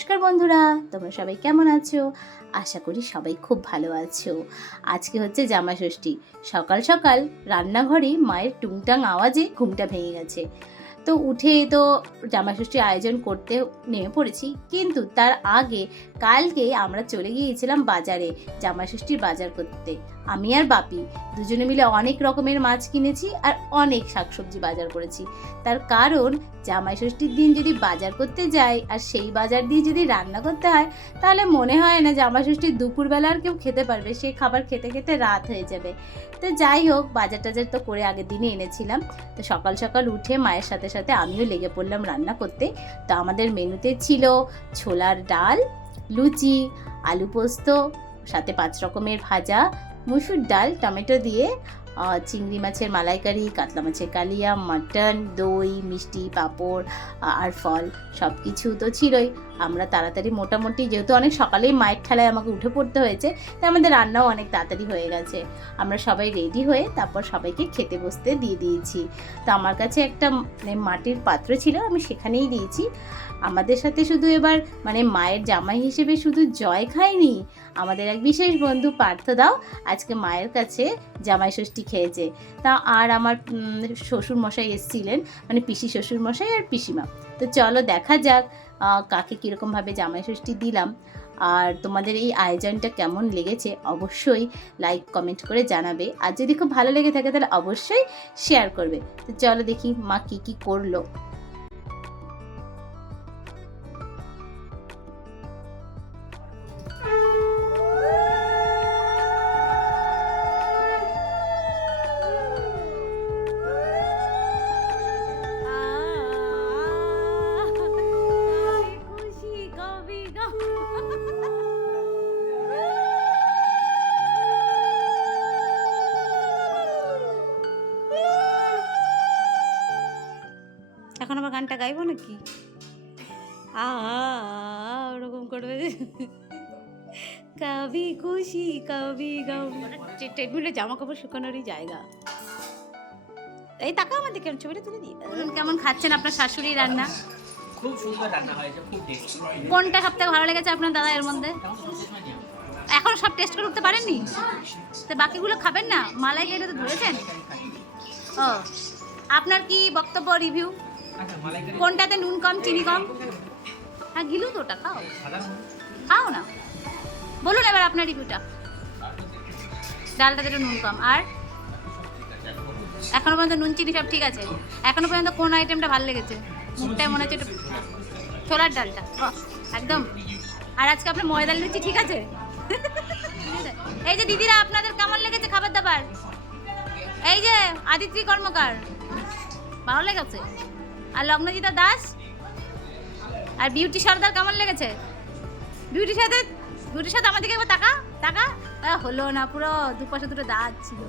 নমস্কার বন্ধুরা, তোমরা সবাই কেমন আছো? আশা করি সবাই খুব ভালো আছো। আজকে হচ্ছে জামা ষষ্ঠী। সকাল সকাল রান্নাঘরে মায়ের টুংটাং আওয়াজে ঘুমটা ভেঙে গেছে। তো উঠে তো জামা ষষ্ঠীর আয়োজন করতে নেমে পড়েছি, কিন্তু তার আগে কালকে আমরা চলে গিয়েছিলাম বাজারে, জামা ষষ্ঠীর বাজার করতে। আমি আর বাপি দুজনে মিলে অনেক রকমের মাছ কিনেছি আর অনেক শাকসবজি বাজার করেছি। তার কারণ জামাই ষষ্ঠীর দিন যদি বাজার করতে যাই আর সেই বাজার দিয়ে যদি রান্না করতে হয়, তাহলে মনে হয় না জামাই ষষ্ঠীর দুপুরবেলা আর কেউ খেতে পারবে। সেই খাবার খেতে খেতে রাত হয়ে যাবে। তো যাই হোক, বাজার টাজার তো করে আগের দিনে এনেছিলাম। তো সকাল সকাল উঠে মায়ের সাথে সাথে আমিও লেগে পড়লাম রান্না করতে। তো আমাদের মেনুতে ছিল ছোলার ডাল, লুচি, আলু পোস্ত, সাথে পাঁচ রকমের ভাজা, মুসুর ডাল, টমেটো দিয়ে চিংড়ি মাছের মালাইকারি, কাতলা মাছের কালিয়া, মাটন, দই, মিষ্টি, পাঁপড় আর ফল সব কিছু তো ছিলই। আমরা তাড়াতাড়ি মোটামুটি যেহেতু অনেক সকালেই মায়ের ঠেলায় আমাকে উঠে পড়তে হয়েছে, তাই আমাদের রান্নাও অনেক তাড়াতাড়ি হয়ে গেছে। আমরা সবাই রেডি হয়ে তারপর সবাইকে খেতে বসতে দিয়ে দিয়েছি। তো আমার কাছে একটা মানে মাটির পাত্র ছিল, আমি সেখানেই দিয়েছি। আমাদের সাথে শুধু এবার মানে মায়ের জামাই হিসেবে শুধু জয় খায়নি আমাদের এক বিশেষ বন্ধু পার্থ দাও আজকে মায়ের কাছে জামাই ষষ্ঠী খেয়েছে। তা আর আমার উম, শ্বশুর মশাই এসেছিলেন মানে পিসি শ্বশুর মশাই আর পিসিমা। তো চলো দেখা যাক কাকে কীরকমভাবে জামাই ষষ্ঠী দিলাম। আর তোমাদের এই আয়োজনটা কেমন লেগেছে অবশ্যই লাইক কমেন্ট করে জানাবে। আর যদি খুব ভালো লেগে থাকে তাহলে অবশ্যই শেয়ার করবে। তো চলো দেখি মা কি কি করল। এখন আবার গানটা গাইবো নাকি? আ ওরকম করবে। কবি খুশি কবি গম। ট্রেডমিলে জামা কাপড় শুকানোরই জায়গা। এই টাকা আমার কেমন ছবিটা তুলে দিই। কেমন খাচ্ছেন আপনার শাশুড়ি রান্না? খুব সুন্দর রান্না হয়েছে খুব টেস্টি কোনটা সব থেকে ভালো লেগেছে আপনার দাদা এর মধ্যে? এখন সব টেস্ট করে উঠতে পারেননি? তো বাকিগুলো খাবেন না? মালাই কেটে তো ধরেছেন? ও আপনার কি বক্তব্য রিভিউ কোনটাতে নুন কম চিনি কম? হ্যাঁ গিলু তো ওটা খাও। খাও না। বলুন এবার আপনার রিভিউটা। ডালটাতে নুন কম। আর? এখনও পর্যন্ত নুন চিনি সব ঠিক আছে? এখনও পর্যন্ত কোন আইটেমটা ভালো লেগেছে? মুখটায় মনে হচ্ছে ছোলার ডালটা। একদম। আর আজকে আপনার ময়দার লুচি ঠিক আছে? এই যে দিদিরা আপনাদের কেমন লেগেছে খাবার দাবার? এই যে আদিত্রি কর্মকার। ভালো লেগেছে? আর লগ্নজিতা দাস? আর বিউটি সর্দার কেমন লেগেছে? বিউটির সাথে বিউটির সাথে আমার দিকে একবার তাকা? তাকা হলো না পুরো দুপাশে দুটো দাঁত ছিল।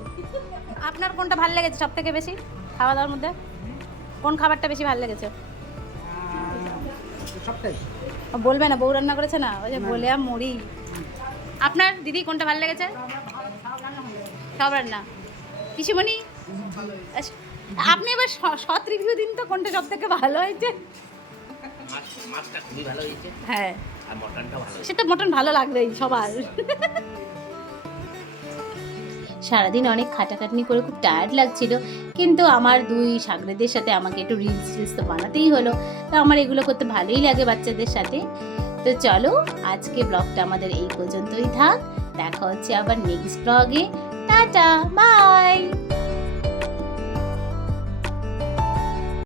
আপনার কোনটা ভালো লেগেছে সব থেকে বেশি খাওয়া দাওয়ার মধ্যে? কোন খাবারটা বেশি ভালো লেগেছে? সবটাই। বলবে না বউ রান্না করেছে না? ওই যে বলে আর মরি। আপনার দিদি কোনটা ভালো লেগেছে? সব রান্না। পিসিমণি আচ্ছা, আপনি এবার স- সৎ রিভিউ দিন তো কোনটা সব থেকে ভালো হয়েছে? মাছটা খুবই ভালো হয়েছে। হ্যাঁ। আর মটনটা ভালো সেটা মটন ভালো লাগবেই সবার। সারাদিন অনেক খাটাখাটনি করে খুব টায়ার্ড লাগছিল কিন্তু আমার দুই সাগরেদের সাথে আমাকে একটু রিলস টিলস তো বানাতেই হলো। তো আমার এগুলো করতে ভালোই লাগে বাচ্চাদের সাথে। তো চলো আজকে ব্লগটা আমাদের এই পর্যন্তই থাক। দেখা হচ্ছে আবার নেক্সট ব্লগে টাটা বাই